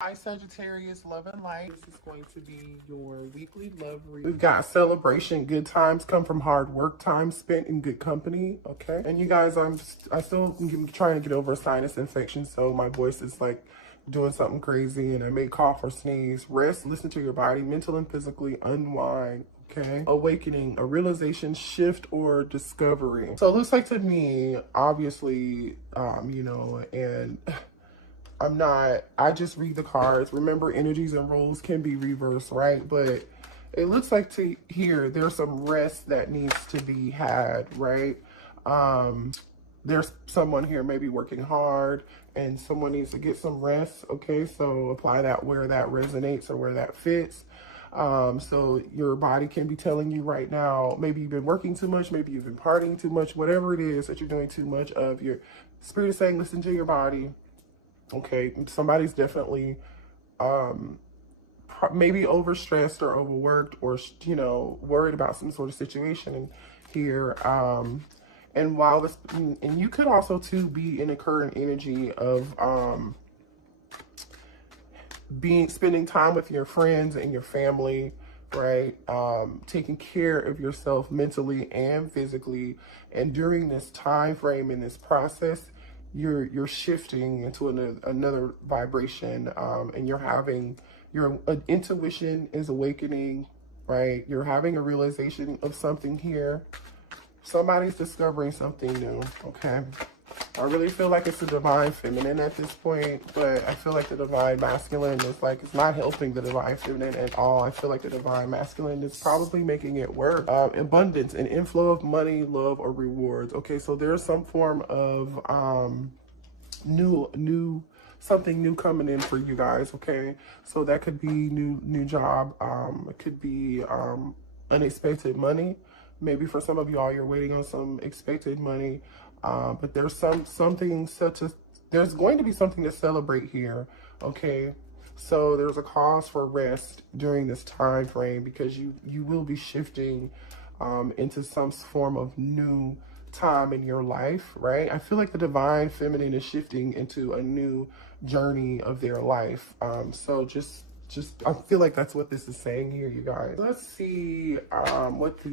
Hi Sagittarius, love and light. This is going to be your weekly love read. We've got celebration, good times come from hard work, time spent in good company, okay? And you guys, I still trying to get over a sinus infection, so my voice is like doing something crazy and I may cough or sneeze. Rest, listen to your body, mental and physically unwind. Okay, awakening, a realization, shift, or discovery. So it looks like to me, obviously, and I just read the cards. Remember, energies and roles can be reversed, right? But it looks like to here, there's some rest that needs to be had, right? There's someone here maybe working hard and someone needs to get some rest, okay? So apply that where that resonates or where that fits. So your body can be telling you right now, maybe you've been working too much, maybe you've been partying too much, whatever it is that you're doing too much of, your spirit is saying, listen to your body. Okay, somebody's definitely maybe overstressed or overworked or, worried about some sort of situation here. And while this, and you could also too be in a current energy of spending time with your friends and your family, right? Taking care of yourself mentally and physically. And during this time frame in this process, you're shifting into another vibration, and your intuition is awakening, right? You're having a realization of something here. Somebody's discovering something new, okay? I really feel like it's a divine feminine at this point, but I feel like the divine masculine is like, it's not helping the divine feminine at all. I feel like the divine masculine is probably making it work. Abundance, an inflow of money, love, or rewards. Okay, so there's some form of something new coming in for you guys, okay? So that could be new job. It could be unexpected money. Maybe for some of y'all, you're waiting on some expected money. But there's there's going to be something to celebrate here, okay? So there's a cause for rest during this time frame because you will be shifting into some form of new time in your life, right? I feel like the divine feminine is shifting into a new journey of their life. So just I feel like that's what this is saying here, you guys. Let's see what's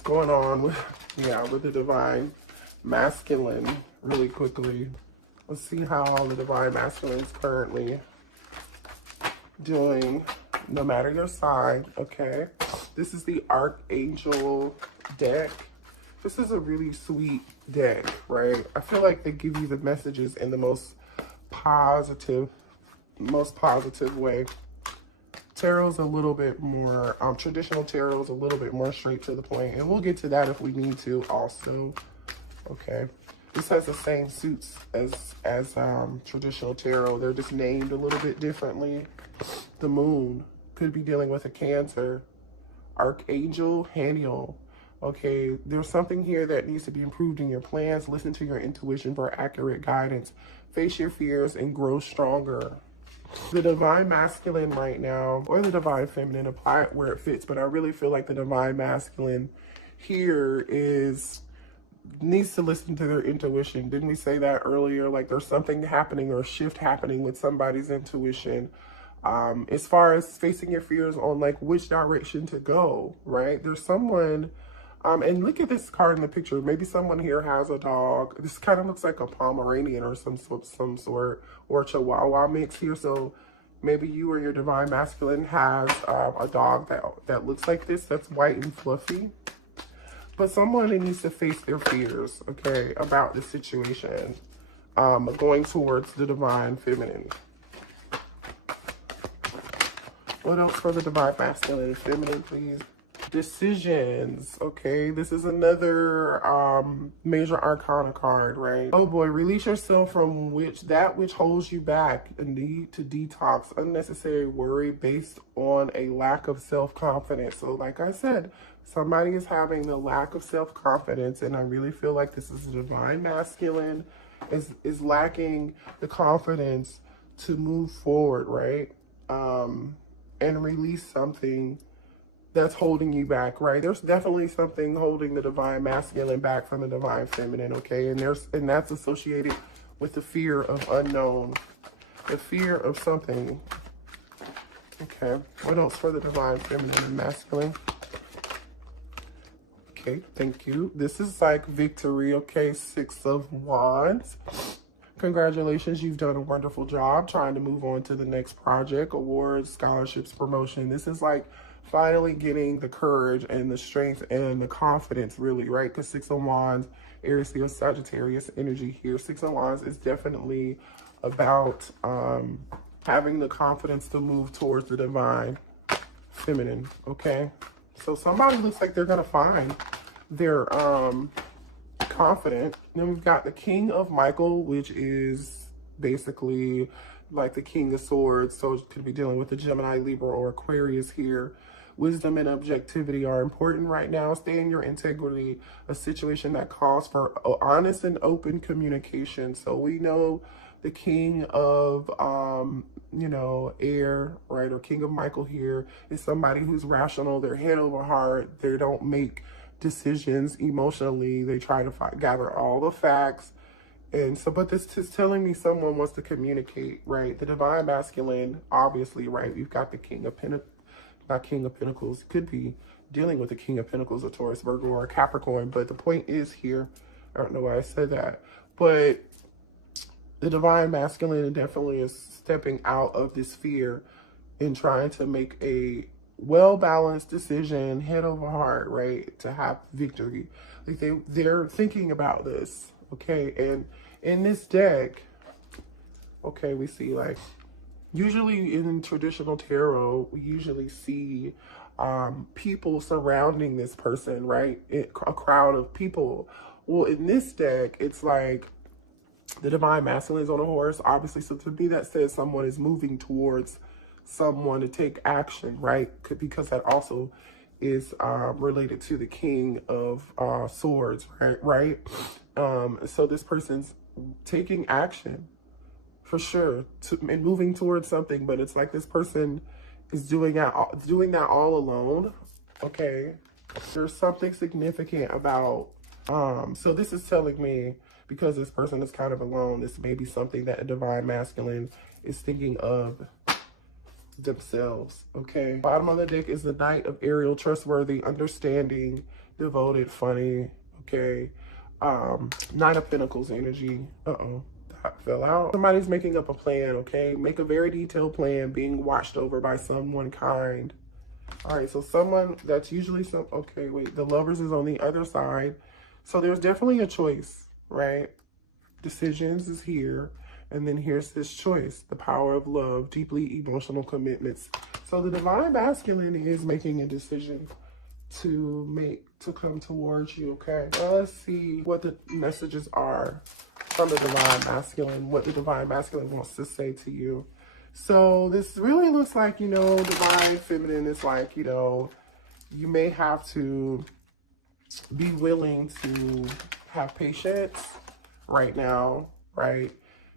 going on with the divine masculine really quickly. Let's see how the divine masculine is currently doing, no matter your sign, okay? This is the Archangel deck. This is a really sweet deck, right? I feel like they give you the messages in the most positive way. Tarot's a little bit more, traditional tarot's a little bit more straight to the point, and we'll get to that if we need to also. Okay, this has the same suits as traditional tarot. They're just named a little bit differently. The moon could be dealing with a Cancer. Archangel Haniel. Okay, there's something here that needs to be improved in your plans. Listen to your intuition for accurate guidance. Face your fears and grow stronger. The divine masculine right now, or the divine feminine, apply it where it fits. But I really feel like the divine masculine here needs to listen to their intuition. Didn't we say that earlier? Like there's something happening or a shift happening with somebody's intuition. As far as facing your fears on like which direction to go, right? There's someone, and look at this card in the picture. Maybe someone here has a dog. This kind of looks like a Pomeranian or some sort, or a Chihuahua mix here. So maybe you or your divine masculine has a dog that looks like this, that's white and fluffy. But someone needs to face their fears, okay, about the situation, going towards the divine feminine. What else for the divine masculine and feminine, please? Decisions, okay? This is another major arcana card, right? Oh boy, release yourself from that which holds you back. A need to detox unnecessary worry based on a lack of self-confidence. So like I said, somebody is having the lack of self-confidence, and I really feel like this is a divine masculine is lacking the confidence to move forward, right? And release something that's holding you back, right? There's definitely something holding the divine masculine back from the divine feminine, okay? And that's associated with the fear of unknown. The fear of something. Okay, what else for the divine feminine and masculine? Okay, thank you. This is like victory, okay? 6 of Wands. Congratulations, you've done a wonderful job trying to move on to the next project, awards, scholarships, promotion. This is like finally getting the courage and the strength and the confidence, really, right? Because 6 of Wands, Aries, Leo, Sagittarius energy here. 6 of Wands is definitely about having the confidence to move towards the divine feminine, okay? So somebody looks like they're gonna find their confident. Then we've got the King of Michael, which is basically like the King of Swords. So it could be dealing with the Gemini, Libra, or Aquarius here. Wisdom and objectivity are important right now. Stay in your integrity, a situation that calls for honest and open communication. So we know the King of, you know, air, right, or King of Michael here is somebody who's rational. They're head over heart. They don't make decisions emotionally. They try to gather all the facts. And so, but this is telling me someone wants to communicate, right? The divine masculine, obviously, right? We've got the King of Pentacles, not King of Pentacles. Could be dealing with the King of Pentacles, a Taurus, Virgo, or a Capricorn. But the point is here, I don't know why I said that, but the divine masculine definitely is stepping out of this fear and trying to make a well-balanced decision, head over heart, right, to have victory. Like they're thinking about this, okay? And in this deck, okay, we see like, usually in traditional tarot, we usually see people surrounding this person, right? A crowd of people. Well, in this deck, it's like the divine masculine is on a horse, obviously. So to me, that says someone is moving towards someone to take action, right? Because that also is related to the King of Swords, right? So this person's taking action for sure and moving towards something, but it's like this person is doing that all alone, okay? There's something significant about, so this is telling me, because this person is kind of alone, this may be something that a divine masculine is thinking of themselves, okay? Bottom of the deck is the Knight of Ariel, trustworthy, understanding, devoted, funny, okay? Nine of Pentacles energy. That fell out. Somebody's making up a plan, okay? Make a very detailed plan, being watched over by someone kind. All right, so someone that's usually okay, wait, the Lovers is on the other side. So there's definitely a choice, right? Decisions is here. And then here's this choice, the power of love, deeply emotional commitments. So the divine masculine is making a decision to come towards you, okay? Now let's see what the messages are from the divine masculine, what the divine masculine wants to say to you. So this really looks like, you know, divine feminine is like, you know, you may have to be willing to have patience right now, right?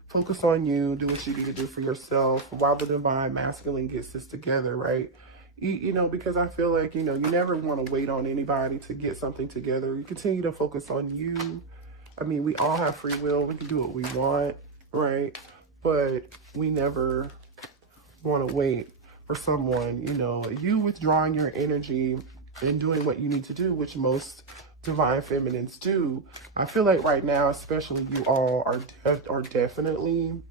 Focus on you, do what you need to do for yourself while the divine masculine gets this together, right? You know, because I feel like, you know, you never want to wait on anybody to get something together. You continue to focus on you. I mean, we all have free will. We can do what we want, right? But we never want to wait for someone, you know, you withdrawing your energy and doing what you need to do, which most divine feminines do. I feel like right now, especially, you all are definitely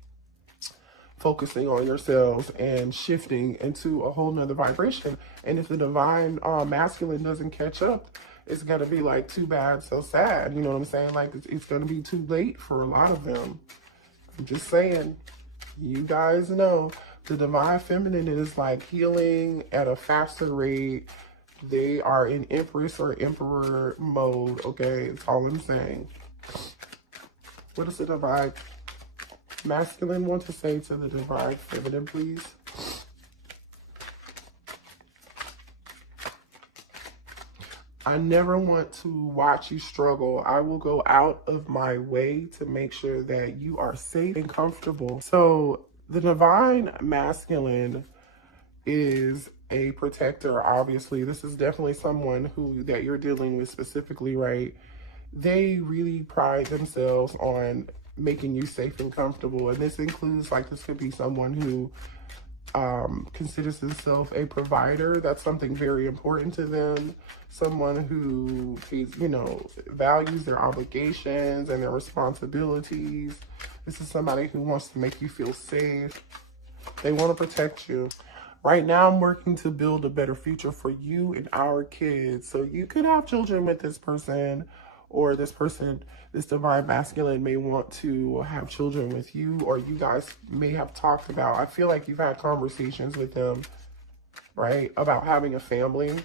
focusing on yourselves and shifting into a whole nother vibration. And if the divine masculine doesn't catch up, it's gonna be like too bad, so sad. You know what I'm saying? Like it's gonna be too late for a lot of them. I'm just saying, you guys know the divine feminine is like healing at a faster rate. They are in Empress or Emperor mode, okay? That's all I'm saying. What does the divine masculine want to say to the divine feminine, please? I never want to watch you struggle. I will go out of my way to make sure that you are safe and comfortable. So the divine masculine is a protector, obviously. This is definitely someone that you're dealing with specifically, right? They really pride themselves on making you safe and comfortable. And this includes, like, this could be someone who considers himself a provider. That's something very important to them. Someone who is, you know, values their obligations and their responsibilities. This is somebody who wants to make you feel safe. They want to protect you. Right now, I'm working to build a better future for you and our kids. So you could have children with this person, or this person, this divine masculine, may want to have children with you, or you guys may have talked about, I feel like you've had conversations with them, right, about having a family.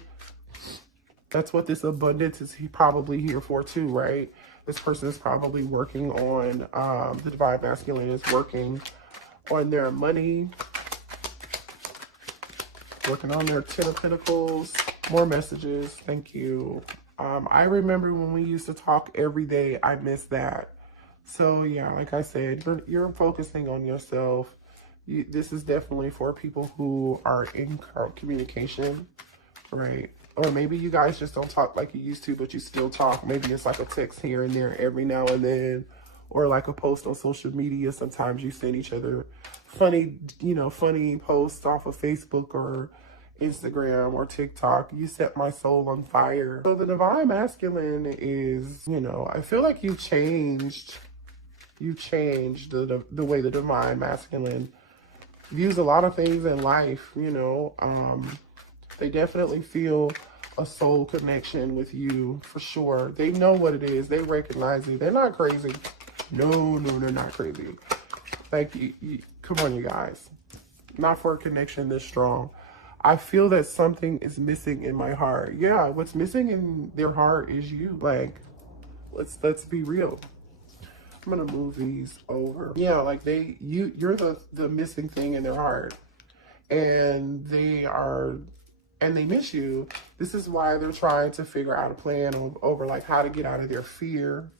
That's what this abundance is probably here for too, right? This person is probably working on, the divine masculine is working on their money, working on their 10 of Pentacles. More messages. Thank you. I remember when we used to talk every day. I miss that. So yeah, like I said, you're focusing on yourself. This is definitely for people who are in communication, right? Or maybe you guys just don't talk like you used to, but you still talk. Maybe it's like a text here and there every now and then, or like a post on social media. Sometimes you send each other funny, you know, funny posts off of Facebook or Instagram or TikTok. You set my soul on fire. So the divine masculine is, you know, I feel like you changed the way the divine masculine views a lot of things in life, you know. They definitely feel a soul connection with you, for sure. They know what it is. They recognize it. They're not crazy. No, they're not crazy. Like, come on, you guys. Not for a connection this strong. I feel that something is missing in my heart. Yeah, what's missing in their heart is you. Like, let's be real. I'm gonna move these over. Yeah, like you're the missing thing in their heart, and they miss you. This is why they're trying to figure out a plan over like how to get out of their fear,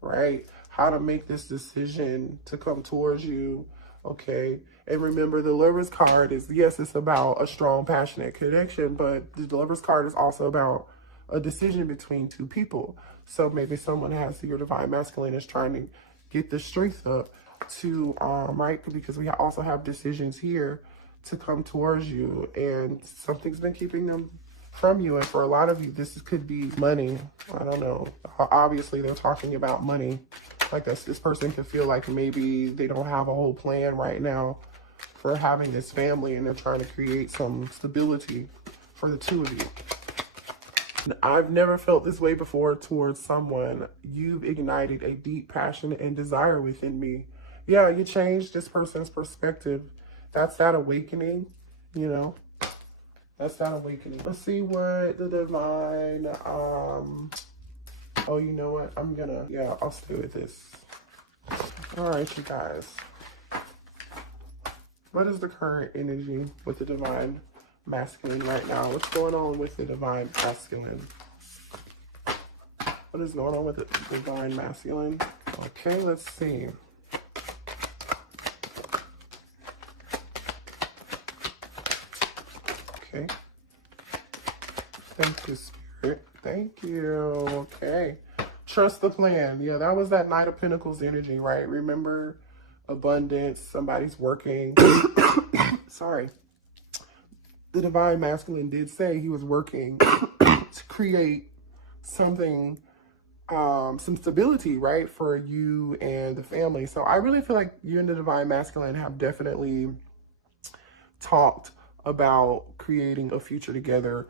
right? How to make this decision to come towards you, okay? And remember, the Lover's card is, yes, it's about a strong, passionate connection, but the Lover's card is also about a decision between two people. So maybe someone has, your divine masculine is trying to get the strength up to, right? Because we also have decisions here to come towards you, and something's been keeping them from you. And for a lot of you, this could be money. I don't know. Obviously, they're talking about money. Like this person could feel like maybe they don't have a whole plan right now for having this family, and they're trying to create some stability for the two of you. I've never felt this way before towards someone. You've ignited a deep passion and desire within me. Yeah, you changed this person's perspective. That's that awakening, you know. That's that awakening. Let's see what the divine, oh, you know what? I'll stay with this. All right, you guys. What is the current energy with the divine masculine right now? What's going on with the divine masculine? What is going on with the divine masculine? Okay, let's see. Okay. Thank you, Spirit. Thank you. Okay. Trust the plan. Yeah, that was that Knight of Pentacles energy, right? Remember, abundance, somebody's working. Sorry. The divine masculine did say he was working to create something, some stability, right, for you and the family. So I really feel like you and the divine masculine have definitely talked about creating a future together.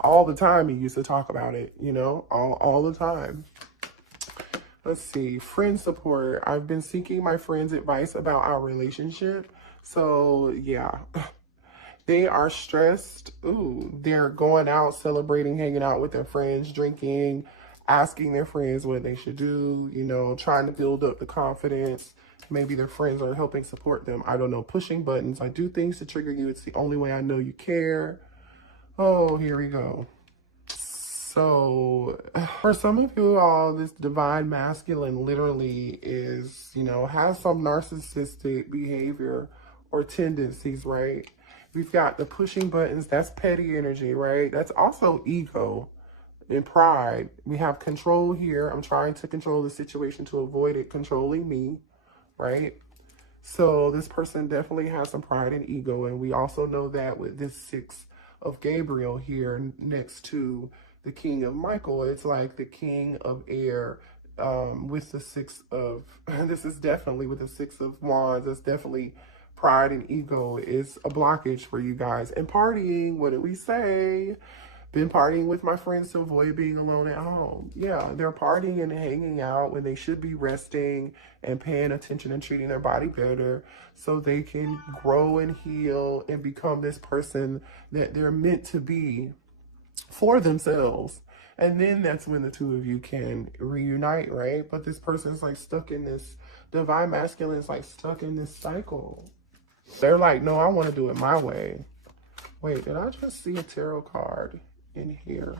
All the time you used to talk about it, you know, all the time. Let's see, friend support. I've been seeking my friends' advice about our relationship. So yeah, they are stressed. Ooh, they're going out, celebrating, hanging out with their friends, drinking, asking their friends what they should do, you know, trying to build up the confidence. Maybe their friends are helping support them. I don't know, pushing buttons. I do things to trigger you. It's the only way I know you care. Oh, here we go. So for some of you all, this divine masculine literally is, you know, has some narcissistic behavior or tendencies, right? We've got the pushing buttons. That's petty energy, right? That's also ego and pride. We have control here. I'm trying to control the situation to avoid it controlling me. right? So this person definitely has some pride and ego. And we also know that with this 6 of Gabriel here next to the King of Michael, it's like the King of Air with the 6 of, this is definitely with the 6 of Wands, it's definitely pride and ego is a blockage for you guys. And partying, what did we say? Been partying with my friends to avoid being alone at home. Yeah, they're partying and hanging out when they should be resting and paying attention and treating their body better so they can grow and heal and become this person that they're meant to be for themselves. And then that's when the two of you can reunite, right? But this person's like stuck in this, divine masculine is like stuck in this cycle. They're like, no, I want to do it my way. Wait, did I just see a tarot card in here?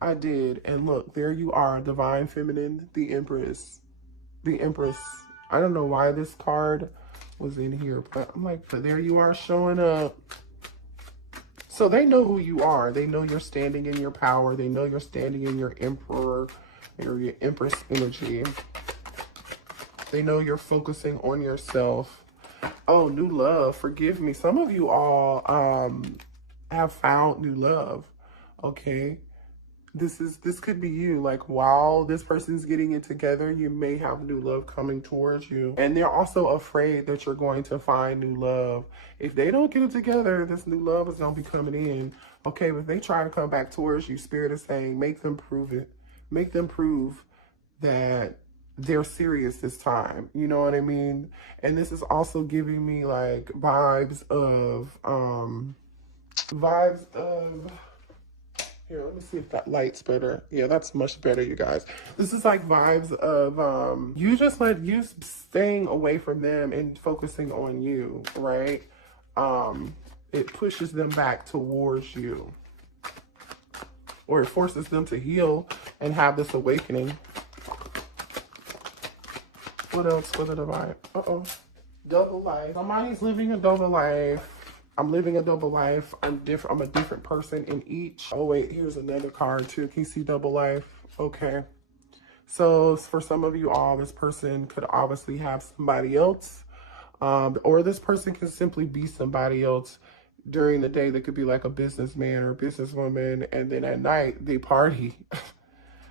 I did. And look, there you are, divine feminine, the Empress. The Empress. I don't know why this card was in here, but I'm like, but there you are showing up. So they know who you are. They know you're standing in your power. They know you're standing in your emperor or your empress energy. They know you're focusing on yourself. Oh, new love. Forgive me. Some of you all have found new love. Okay. This could be you. Like, while this person's getting it together, you may have new love coming towards you. And they're also afraid that you're going to find new love. If they don't get it together, this new love is going to be coming in. Okay, but if they try to come back towards you, Spirit is saying, make them prove it. Make them prove that they're serious this time. You know what I mean? And this is also giving me like vibes of, here, let me see if that light's better. Yeah, that's much better, you guys. This is like vibes of you staying away from them and focusing on you, right? It pushes them back towards you. Or it forces them to heal and have this awakening. What else for the divine? Uh-oh. Double life. Somebody's living a double life. I'm living a double life. I'm a different person in each. Oh, wait, here's another card too. Can you see double life? Okay. So for some of you all, this person could obviously have somebody else. Or this person can simply be somebody else during the day. They could be like a businessman or a businesswoman. And then at night, they party,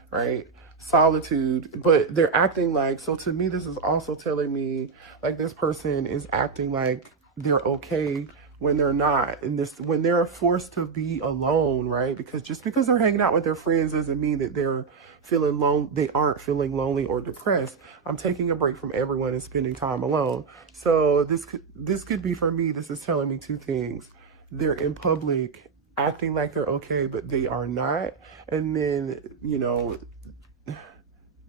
right? Solitude. But they're acting like, so to me, this is also telling me like this person is acting like they're okay when they're not, and when they're forced to be alone, right? Because just because they're hanging out with their friends doesn't mean that they're feeling lonely. They aren't feeling lonely or depressed. I'm taking a break from everyone and spending time alone. So this could be for me. This is telling me two things. They're in public acting like they're okay, but they are not. And then, you know,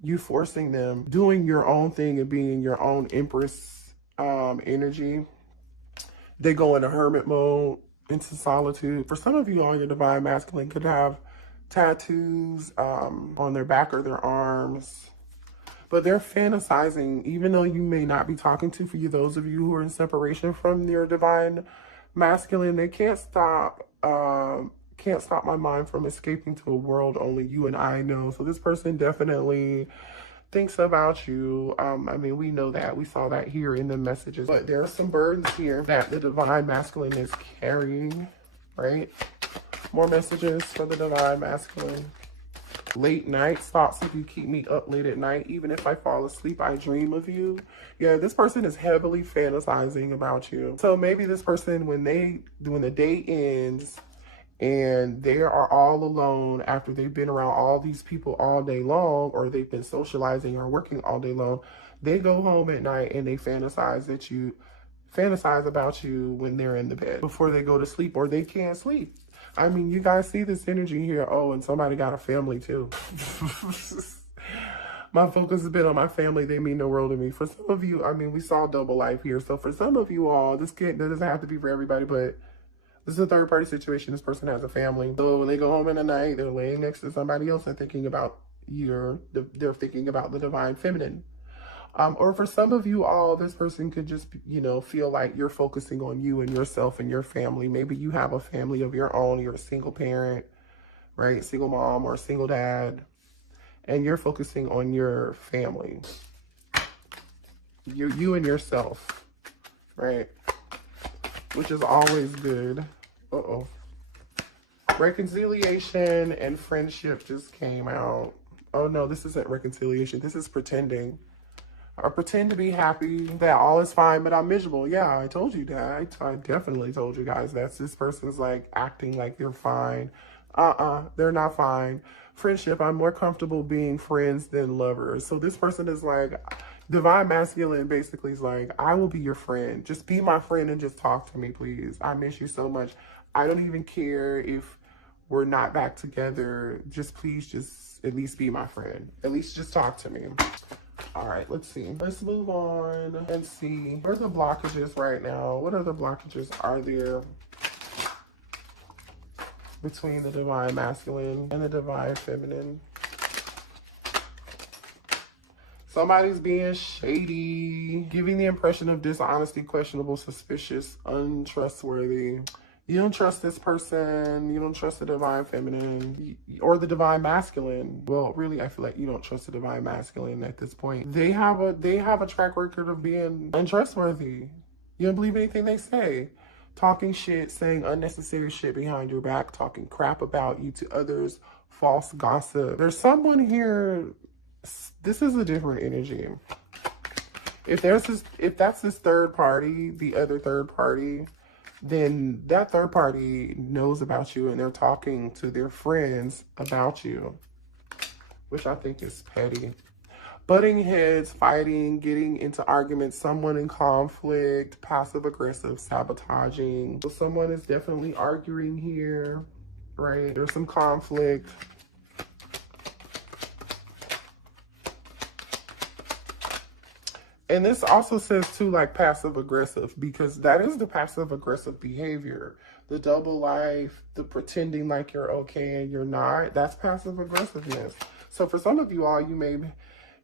you forcing them doing your own thing and being your own empress energy. They go into hermit mode, into solitude. For some of you all, your divine masculine could have tattoos on their back or their arms. But they're fantasizing, even though you may not be talking to, for you, those of you who are in separation from your divine masculine, they can't stop my mind from escaping to a world only you and I know. So this person definitely thinks about you. I mean, we know that. We saw that here in the messages. But there are some burdens here that the divine masculine is carrying, right? More messages for the divine masculine. Late night thoughts if you keep me up late at night. Even if I fall asleep, I dream of you. Yeah, this person is heavily fantasizing about you. So maybe this person, when the day ends, and they are all alone after they've been around all these people all day long, or they've been socializing or working all day long, they go home at night and they fantasize about you when they're in the bed before they go to sleep, or they can't sleep. I mean, you guys see this energy here. Oh, and somebody got a family too. My focus has been on my family. They mean the world to me. For some of you, I mean, we saw double life here. So for some of you all, that doesn't have to be for everybody, but this is a third-party situation. This person has a family. So when they go home in the night, they're laying next to somebody else and thinking about they're thinking about the divine feminine. Or for some of you all, this person could just, you know, feel like you're focusing on you and yourself and your family. Maybe you have a family of your own. You're a single parent, right? Single mom or a single dad. And you're focusing on your family. You and yourself, right? Which is always good. Uh-oh. Reconciliation and friendship just came out. Oh no, this isn't reconciliation. This is pretending. I pretend to be happy that all is fine, but I'm miserable. Yeah, I told you that. I definitely told you guys that this person's like acting like they're fine. They're not fine. Friendship, I'm more comfortable being friends than lovers. So this person is like, divine masculine basically is like, I will be your friend. Just be my friend and just talk to me, please. I miss you so much. I don't even care if we're not back together. Just please just at least be my friend. At least just talk to me. All right, let's see. Let's move on and see. Where are the blockages right now? What other blockages are there between the divine masculine and the divine feminine? Somebody's being shady, giving the impression of dishonesty, questionable, suspicious, untrustworthy. You don't trust this person. You don't trust the divine feminine or the divine masculine. Well, really, I feel like you don't trust the divine masculine at this point. They have a track record of being untrustworthy. You don't believe anything they say. Talking shit, saying unnecessary shit behind your back, talking crap about you to others, false gossip. There's someone here. This is a different energy. If that's this third party, the other third party, then that third party knows about you and they're talking to their friends about you, which I think is petty. Butting heads, fighting, getting into arguments, someone in conflict, passive aggressive, sabotaging. So someone is definitely arguing here, right? There's some conflict. And this also says too, like passive aggressive, because that is the passive aggressive behavior. The double life, the pretending like you're okay and you're not, that's passive aggressiveness. So for some of you all, you may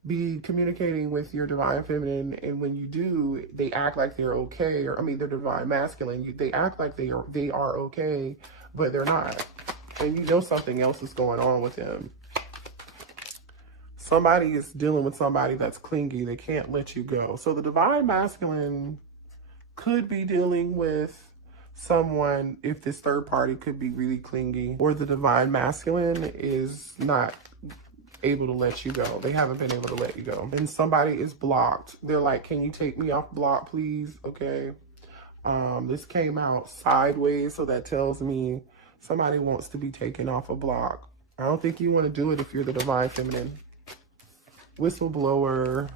be communicating with your divine feminine, and when you do, they act like they're okay, or I mean, they're divine masculine. They act like they are okay, but they're not. And you know something else is going on with them. Somebody is dealing with somebody that's clingy. They can't let you go. So the divine masculine could be dealing with someone, if this third party could be really clingy, or the divine masculine is not able to let you go. They haven't been able to let you go. And somebody is blocked. They're like, can you take me off block, please? Okay. This came out sideways, so that tells me somebody wants to be taken off a block. I don't think you want to do it if you're the divine feminine. Whistleblower.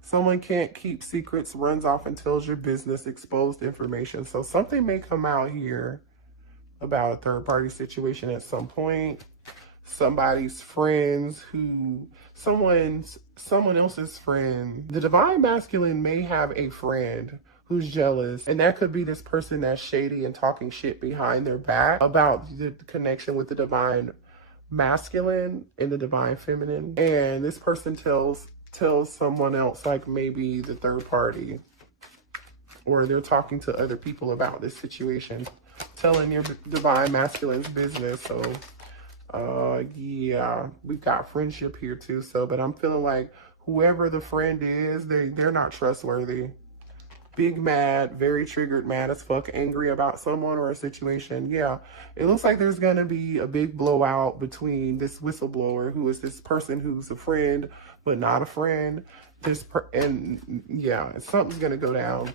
Someone can't keep secrets, runs off and tells your business, exposed information. So something may come out here about a third party situation at some point. Somebody's friends someone else's friend. The divine masculine may have a friend who's jealous, and that could be this person that's shady and talking shit behind their back about the connection with the divine masculine and the divine feminine. And this person tells someone else, like maybe the third party, or they're talking to other people about this situation, telling your divine masculine's business. So yeah, we've got friendship here too. So, but I'm feeling like whoever the friend is, they're not trustworthy. Big mad, very triggered, mad as fuck, angry about someone or a situation. Yeah, it looks like there's gonna be a big blowout between this whistleblower, who is this person who's a friend but not a friend. And yeah, something's gonna go down.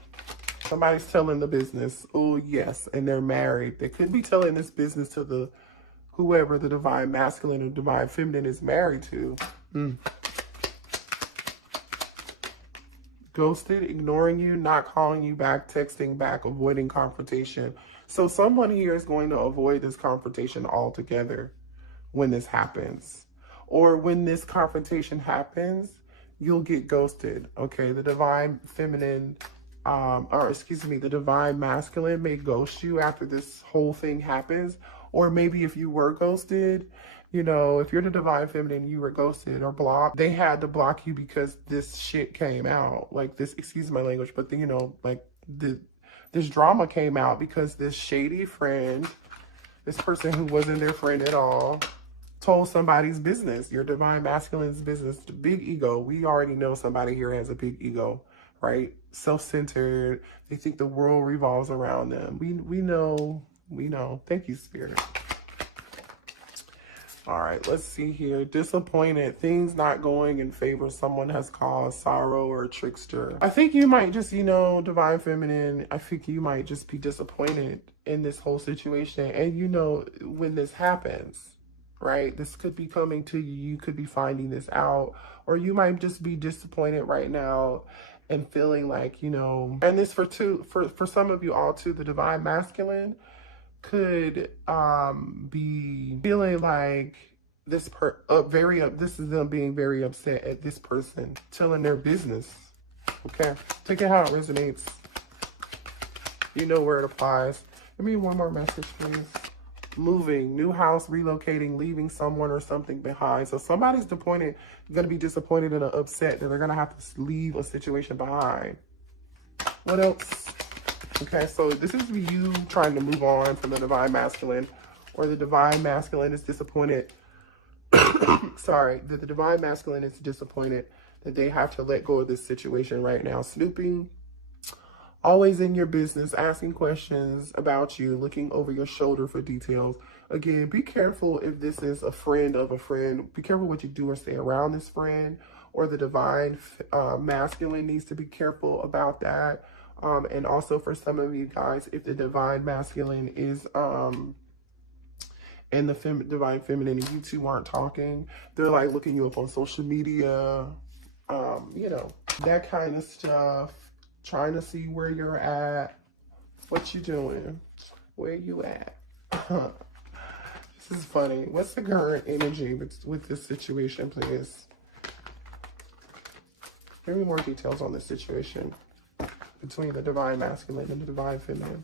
Somebody's telling the business. Oh yes, and they're married. They could be telling this business to whoever the divine masculine or divine feminine is married to. Ghosted, ignoring you, not calling you back, texting back, avoiding confrontation. So someone here is going to avoid this confrontation altogether when this happens. Or when this confrontation happens, you'll get ghosted. Okay, the divine feminine, the divine masculine may ghost you after this whole thing happens. Or maybe if you were ghosted, you know, if you're the divine feminine, you were ghosted or blocked, they had to block you because this shit came out. Like this, excuse my language, but you know, like this drama came out because this shady friend, this person who wasn't their friend at all, told somebody's business, your divine masculine's business, big ego. We already know somebody here has a big ego, right? Self-centered. They think the world revolves around them. We know. Thank you, Spirit. All right, let's see here. Disappointed. Things not going in favor. Someone has caused sorrow or a trickster. I think you might just, Divine Feminine, I think you might just be disappointed in this whole situation. And when this happens, right? This could be coming to you. You could be finding this out. Or you might just be disappointed right now and feeling like, and this for some of you all too, the Divine Masculine could be feeling like this this is them being very upset at this person telling their business. Okay, take it how it resonates. You know where it applies. Give me one more message, please. Moving, new house, relocating, leaving someone or something behind. So somebody's going to be disappointed and upset that they're going to have to leave a situation behind. What else? Okay, so this is you trying to move on from the Divine Masculine, or the Divine Masculine is disappointed. Sorry, that the Divine Masculine is disappointed that they have to let go of this situation right now. Snooping, always in your business, asking questions about you, looking over your shoulder for details. Again, be careful if this is a friend of a friend. Be careful what you do or say around this friend, or the Divine Masculine needs to be careful about that. And also for some of you guys, if the Divine Masculine is and the Divine Feminine and you two aren't talking, they're like looking you up on social media, that kind of stuff, trying to see where you're at, what you doing, where you at. This is funny. What's the current energy with this situation, please? Give me more details on this situation between the Divine Masculine and the Divine Feminine.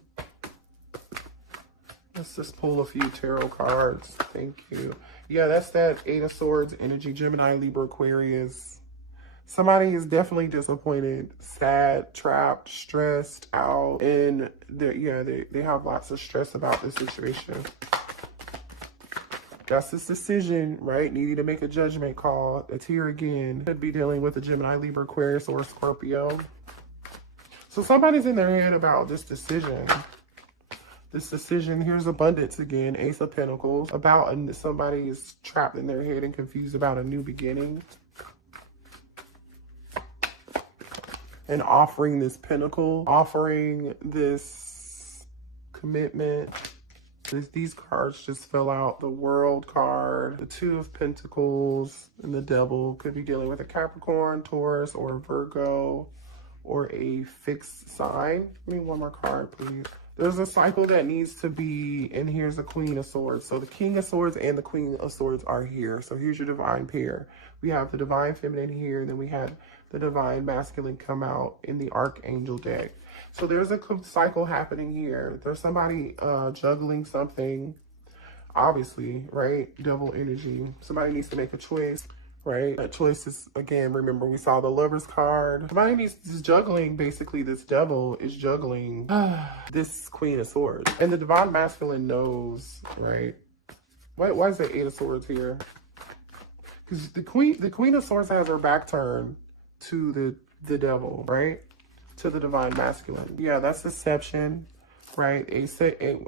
Let's just pull a few tarot cards. Thank you. Yeah, that's that Eight of Swords energy, Gemini, Libra, Aquarius. Somebody is definitely disappointed, sad, trapped, stressed out, and they have lots of stress about this situation. That's this decision, right? Needing to make a judgment call. It's here again. Could be dealing with a Gemini, Libra, Aquarius, or Scorpio. So somebody's in their head about this decision. This decision, here's abundance again, Ace of Pentacles. Somebody is trapped in their head and confused about a new beginning. And offering this pentacle, offering this commitment. These cards just fell out. The World card, the Two of Pentacles, and the Devil. Could be dealing with a Capricorn, Taurus, or Virgo, or a fixed sign. Give me one more card, please. There's a cycle that needs to be, and here's the Queen of Swords. So the King of Swords and the Queen of Swords are here. So here's your divine pair. We have the Divine Feminine here, and then we had the Divine Masculine come out in the Archangel deck. So there's a cycle happening here. There's somebody juggling something, obviously, right? Devil energy. Somebody needs to make a choice, right? That choice is, again, remember we saw the Lover's card. Somebody is juggling, basically this devil is juggling this Queen of Swords. And the Divine Masculine knows, right? Why is the Eight of Swords here? Because the Queen of Swords has her back turned to the devil, right? To the Divine Masculine. Yeah, that's deception, right?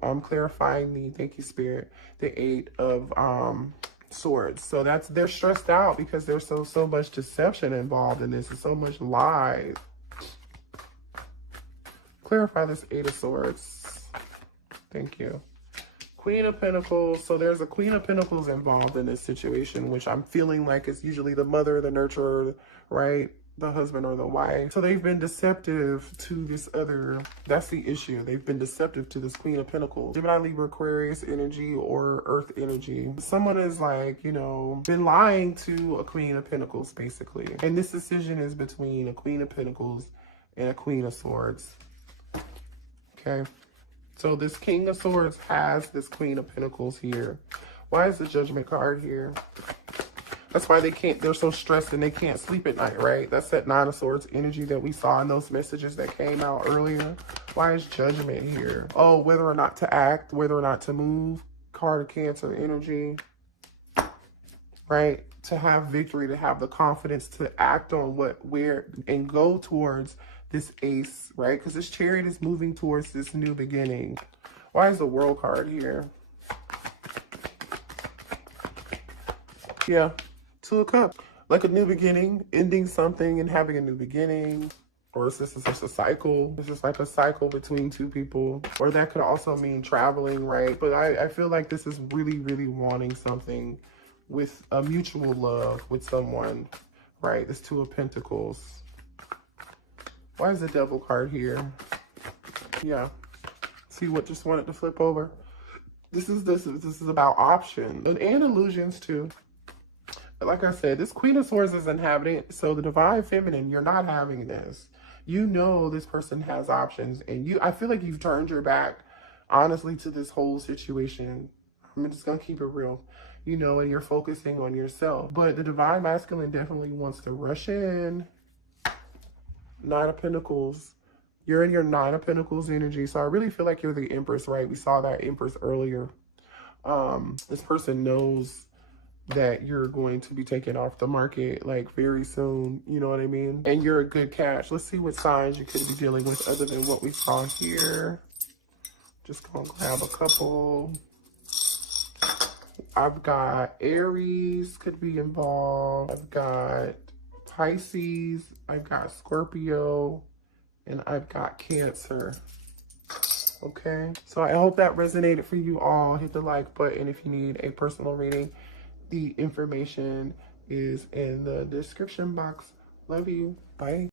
I'm clarifying thank you, Spirit, the Eight of Swords. So they're stressed out because there's so much deception involved in this, and so much lies. Clarify this Eight of Swords. Thank you. Queen of Pentacles. So there's a Queen of Pentacles involved in this situation, which I'm feeling like is usually the mother, the nurturer, right? The husband or the wife. So they've been deceptive to this other, that's the issue. They've been deceptive to this Queen of Pentacles. Gemini, Libra, Aquarius energy, or Earth energy. Someone is like, been lying to a Queen of Pentacles, basically. And this decision is between a Queen of Pentacles and a Queen of Swords. Okay. So this King of Swords has this Queen of Pentacles here. Why is the Judgment card here? That's why they're so stressed and they can't sleep at night, right? That's that Nine of Swords energy that we saw in those messages that came out earlier. Why is Judgment here? Oh, whether or not to act, whether or not to move. Card of Cancer energy, right? To have victory, to have the confidence to act on and go towards this ace, right? Because this Chariot is moving towards this new beginning. Why is the World card here? Yeah, Two of Cups. Like a new beginning, ending something and having a new beginning. Or is this just a cycle? This is like a cycle between two people. Or that could also mean traveling, right? But I feel like this is really, really wanting something with a mutual love with someone, right? This Two of Pentacles. Why is the Devil card here? Yeah. See what just wanted to flip over? This is about options and illusions too. Like I said, this Queen of Swords is inhabitant, so the Divine Feminine, you're not having this. You know this person has options, and I feel like you've turned your back, honestly, to this whole situation. I'm just going to keep it real, you know, and you're focusing on yourself. But the Divine Masculine definitely wants to rush in. Nine of Pentacles. You're in your Nine of Pentacles energy, so I really feel like you're the Empress, right? We saw that Empress earlier. This person knows that you're going to be taken off the market like very soon, you know what I mean? And you're a good catch. Let's see what signs you could be dealing with other than what we saw here. Just gonna grab a couple. I've got Aries could be involved. I've got Pisces. I've got Scorpio. And I've got Cancer. Okay, so I hope that resonated for you all. Hit the like button if you need a personal reading. The information is in the description box. Love you. Bye.